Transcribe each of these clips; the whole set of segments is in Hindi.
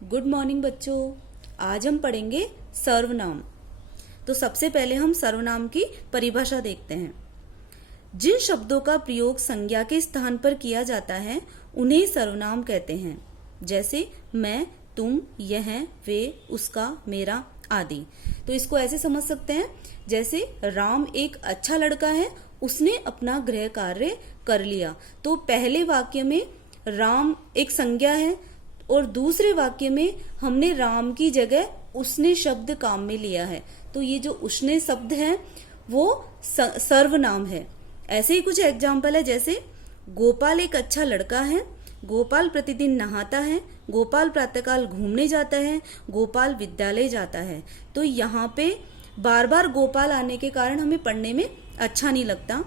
गुड मॉर्निंग बच्चों। आज हम पढ़ेंगे सर्वनाम। तो सबसे पहले हम सर्वनाम की परिभाषा देखते हैं। जिन शब्दों का प्रयोग संज्ञा के स्थान पर किया जाता है उन्हें सर्वनाम कहते हैं, जैसे मैं, तुम, यह, वे, उसका, मेरा आदि। तो इसको ऐसे समझ सकते हैं जैसे राम एक अच्छा लड़का है, उसने अपना गृह कार्य कर लिया। तो पहले वाक्य में राम एक संज्ञा है और दूसरे वाक्य में हमने राम की जगह उसने शब्द काम में लिया है। तो ये जो उसने शब्द है वो सर्वनाम है। ऐसे ही कुछ एग्जाम्पल है, जैसे गोपाल एक अच्छा लड़का है, गोपाल प्रतिदिन नहाता है, गोपाल प्रातःकाल घूमने जाता है, गोपाल विद्यालय जाता है। तो यहाँ पे बार बार गोपाल आने के कारण हमें पढ़ने में अच्छा नहीं लगता।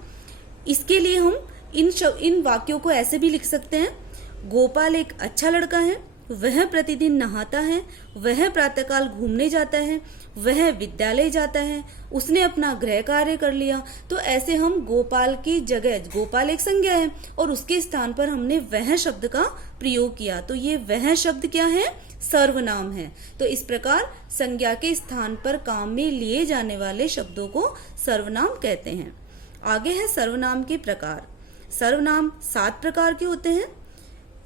इसके लिए हम इन वाक्यों को ऐसे भी लिख सकते हैं। गोपाल एक अच्छा लड़का है, वह प्रतिदिन नहाता है, वह प्रातःकाल घूमने जाता है, वह विद्यालय जाता है, उसने अपना गृह कार्य कर लिया। तो ऐसे हम गोपाल की जगह, गोपाल एक संज्ञा है और उसके स्थान पर हमने वह शब्द का प्रयोग किया। तो ये वह शब्द क्या है? सर्वनाम है। तो इस प्रकार संज्ञा के स्थान पर काम में लिए जाने वाले शब्दों को सर्वनाम कहते हैं। आगे है सर्वनाम के प्रकार। सर्वनाम 7 प्रकार के होते हैं।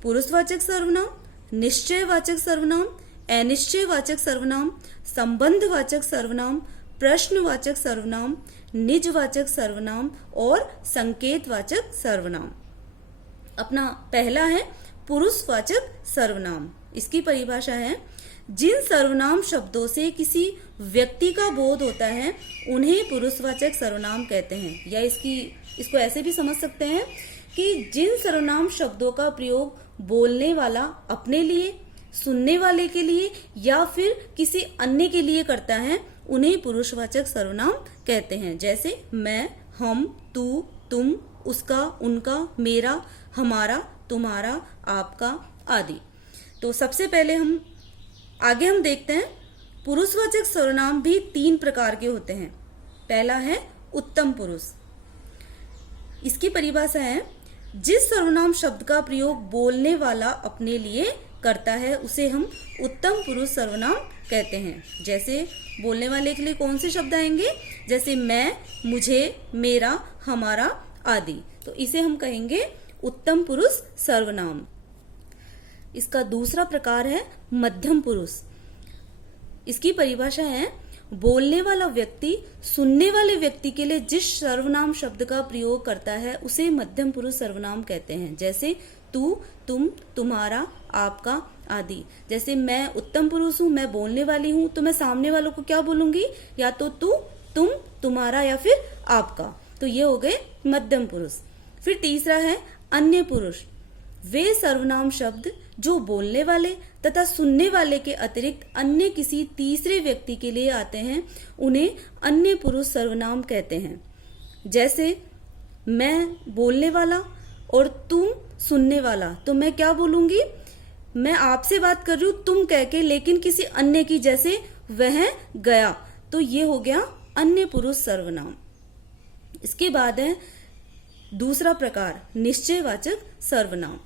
पुरुषवाचक सर्वनाम, निश्चयवाचक सर्वनाम, अनिश्चयवाचक सर्वनाम, संबंधवाचक सर्वनाम, प्रश्नवाचक सर्वनाम, निजवाचक सर्वनाम और संकेतवाचक सर्वनाम। अपना पहला है पुरुषवाचक सर्वनाम। इसकी परिभाषा है, जिन सर्वनाम शब्दों से किसी व्यक्ति का बोध होता है उन्हें पुरुषवाचक सर्वनाम कहते हैं। या इसको ऐसे भी समझ सकते हैं कि जिन सर्वनाम शब्दों का प्रयोग बोलने वाला अपने लिए, सुनने वाले के लिए या फिर किसी अन्य के लिए करता है उन्हें पुरुषवाचक सर्वनाम कहते हैं। जैसे मैं, हम, तू, तुम, उसका, उनका, मेरा, हमारा, तुम्हारा, आपका आदि। तो सबसे पहले हम देखते हैं पुरुषवाचक सर्वनाम भी 3 प्रकार के होते हैं। पहला है उत्तम पुरुष। इसकी परिभाषा है, जिस सर्वनाम शब्द का प्रयोग बोलने वाला अपने लिए करता है उसे हम उत्तम पुरुष सर्वनाम कहते हैं। जैसे बोलने वाले के लिए कौन से शब्द आएंगे? जैसे मैं, मुझे, मेरा, हमारा आदि। तो इसे हम कहेंगे उत्तम पुरुष सर्वनाम। इसका दूसरा प्रकार है मध्यम पुरुष। इसकी परिभाषा है, बोलने वाला व्यक्ति सुनने वाले व्यक्ति के लिए जिस सर्वनाम शब्द का प्रयोग करता है उसे मध्यम पुरुष सर्वनाम कहते हैं। जैसे तू, तुम, तुम्हारा, आपका आदि। जैसे मैं उत्तम पुरुष हूँ, मैं बोलने वाली हूँ, तो मैं सामने वालों को क्या बोलूंगी? या तो तू, तुम, तुम्हारा या फिर आपका। तो ये हो गए मध्यम पुरुष। फिर तीसरा है अन्य पुरुष। वे सर्वनाम शब्द जो बोलने वाले तथा सुनने वाले के अतिरिक्त अन्य किसी तीसरे व्यक्ति के लिए आते हैं उन्हें अन्य पुरुष सर्वनाम कहते हैं। जैसे मैं बोलने वाला और तुम सुनने वाला, तो मैं क्या बोलूंगी? मैं आपसे बात कर रही हूं तुम कह के, लेकिन किसी अन्य की, जैसे वह गया। तो ये हो गया अन्य पुरुष सर्वनाम। इसके बाद है दूसरा प्रकार निश्चयवाचक सर्वनाम।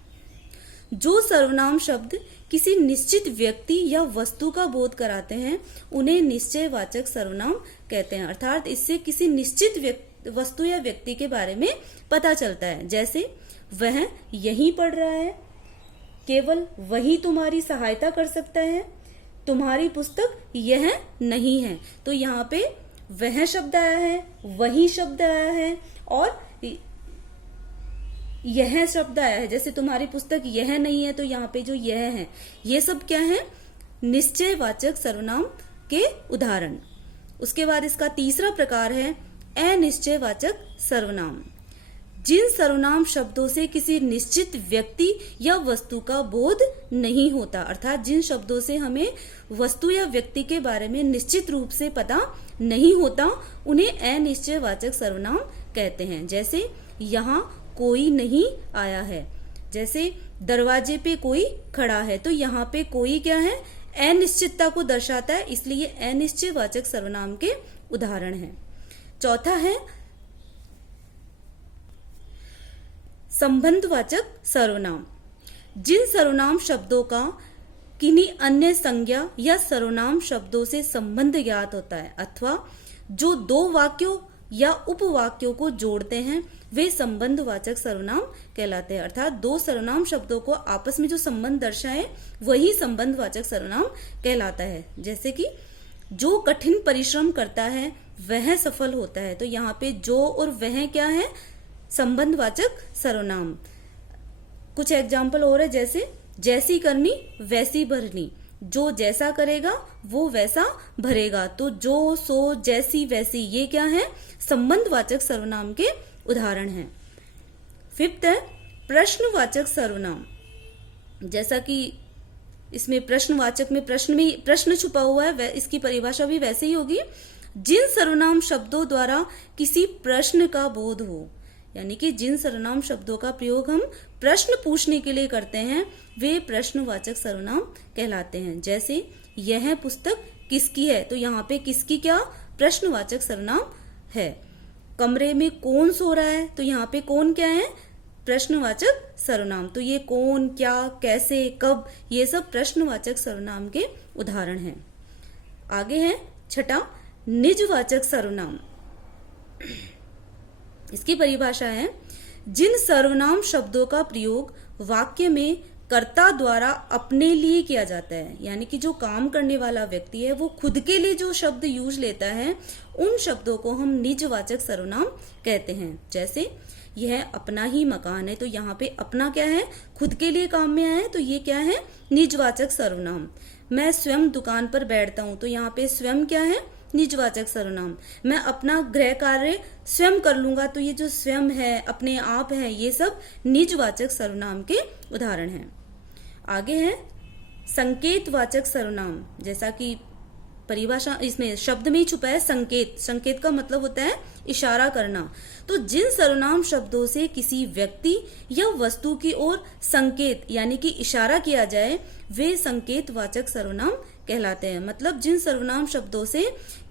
जो सर्वनाम शब्द किसी निश्चित व्यक्ति या वस्तु का बोध कराते हैं उन्हें निश्चयवाचक सर्वनाम कहते हैं। अर्थात इससे किसी निश्चित वस्तु या व्यक्ति के बारे में पता चलता है। जैसे वह यहीं पढ़ रहा है, केवल वही तुम्हारी सहायता कर सकता है, तुम्हारी पुस्तक यह नहीं है। तो यहाँ पे वह शब्द आया है, वही शब्द आया है और यह शब्द आया है। जैसे तुम्हारी पुस्तक यह नहीं है, तो यहाँ पे जो यह है, ये सब क्या है? निश्चयवाचक सर्वनाम के उदाहरण। उसके बाद इसका तीसरा प्रकार है अनिश्चयवाचक सर्वनाम। जिन सर्वनाम शब्दों से किसी निश्चित व्यक्ति या वस्तु का बोध नहीं होता, अर्थात जिन शब्दों से हमें वस्तु या व्यक्ति के बारे में निश्चित रूप से पता नहीं होता उन्हें अनिश्चयवाचक सर्वनाम कहते हैं। जैसे यहाँ कोई नहीं आया है, जैसे दरवाजे पे कोई खड़ा है, तो यहाँ पे कोई क्या है? अनिश्चितता को दर्शाता है, इसलिए अनिश्चयवाचक सर्वनाम के उदाहरण हैं। चौथा है संबंधवाचक सर्वनाम। जिन सर्वनाम शब्दों का किन्हीं अन्य संज्ञा या सर्वनाम शब्दों से संबंध ज्ञात होता है अथवा जो दो वाक्यों या उपवाक्यों को जोड़ते हैं वे संबंधवाचक सर्वनाम कहलाते हैं। अर्थात दो सर्वनाम शब्दों को आपस में जो संबंध दर्शाए वही संबंधवाचक सर्वनाम कहलाता है। जैसे कि जो कठिन परिश्रम करता है वह सफल होता है, तो यहाँ पे जो और वह क्या है, संबंधवाचक सर्वनाम। कुछ एग्जाम्पल और है, जैसे जैसी करनी वैसी भरनी, जो जैसा करेगा वो वैसा भरेगा, तो जो सो जैसी वैसी ये क्या है, संबंधवाचक सर्वनाम के उदाहरण हैं। फिफ्थ है प्रश्नवाचक सर्वनाम। जैसा कि इसमें प्रश्नवाचक में प्रश्न छुपा हुआ है, इसकी परिभाषा भी वैसे ही होगी, जिन सर्वनाम शब्दों द्वारा किसी प्रश्न का बोध हो, यानी कि जिन सर्वनाम शब्दों का प्रयोग हम प्रश्न पूछने के लिए करते हैं वे प्रश्नवाचक सर्वनाम कहलाते हैं। जैसे यह पुस्तक किसकी है, तो यहाँ पे किसकी क्या प्रश्नवाचक सर्वनाम है। कमरे में कौन सो रहा है, तो यहाँ पे कौन क्या है, प्रश्नवाचक सर्वनाम। तो ये कौन, क्या, कैसे, कब, ये सब प्रश्नवाचक सर्वनाम के उदाहरण हैं। आगे है छठा निजवाचक सर्वनाम। इसकी परिभाषा है जिन सर्वनाम शब्दों का प्रयोग वाक्य में कर्ता द्वारा अपने लिए किया जाता है, यानी कि जो काम करने वाला व्यक्ति है वो खुद के लिए जो शब्द यूज लेता है उन शब्दों को हम निजवाचक सर्वनाम कहते हैं। जैसे यह अपना ही मकान है, तो यहाँ पे अपना क्या है, खुद के लिए काम में आया है, तो ये क्या है, निजवाचक सर्वनाम। मैं स्वयं दुकान पर बैठता हूं, तो यहाँ पे स्वयं क्या है, निजवाचक सर्वनाम। मैं अपना गृह कार्य स्वयं कर लूंगा, तो ये जो स्वयं है, अपने आप है, ये सब निजवाचक सर्वनाम के उदाहरण हैं। आगे है संकेतवाचक सर्वनाम। जैसा कि परिभाषा इसमें शब्द में ही छुपा है संकेत। संकेत का मतलब होता है इशारा करना। तो जिन सर्वनाम शब्दों से किसी व्यक्ति या वस्तु की ओर संकेत यानी कि इशारा किया जाए वे संकेतवाचक सर्वनाम कहलाते हैं। मतलब जिन सर्वनाम शब्दों से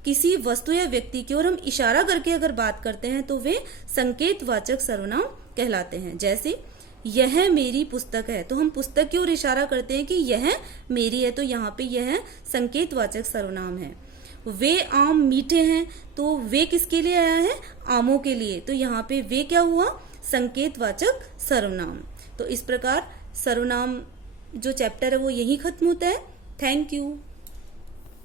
किसी वस्तु या व्यक्ति की ओर हम इशारा करके अगर बात करते हैं तो वे संकेतवाचक सर्वनाम कहलाते हैं। जैसे यह मेरी पुस्तक है, तो हम पुस्तक की ओर इशारा करते हैं कि यह मेरी है, तो यहाँ पे यह संकेतवाचक सर्वनाम है। वे आम मीठे हैं, तो वे किसके लिए आया है, आमों के लिए, तो यहाँ पे वे क्या हुआ, संकेतवाचक सर्वनाम। तो इस प्रकार सर्वनाम जो चैप्टर है वो यही खत्म होता है। Thank you.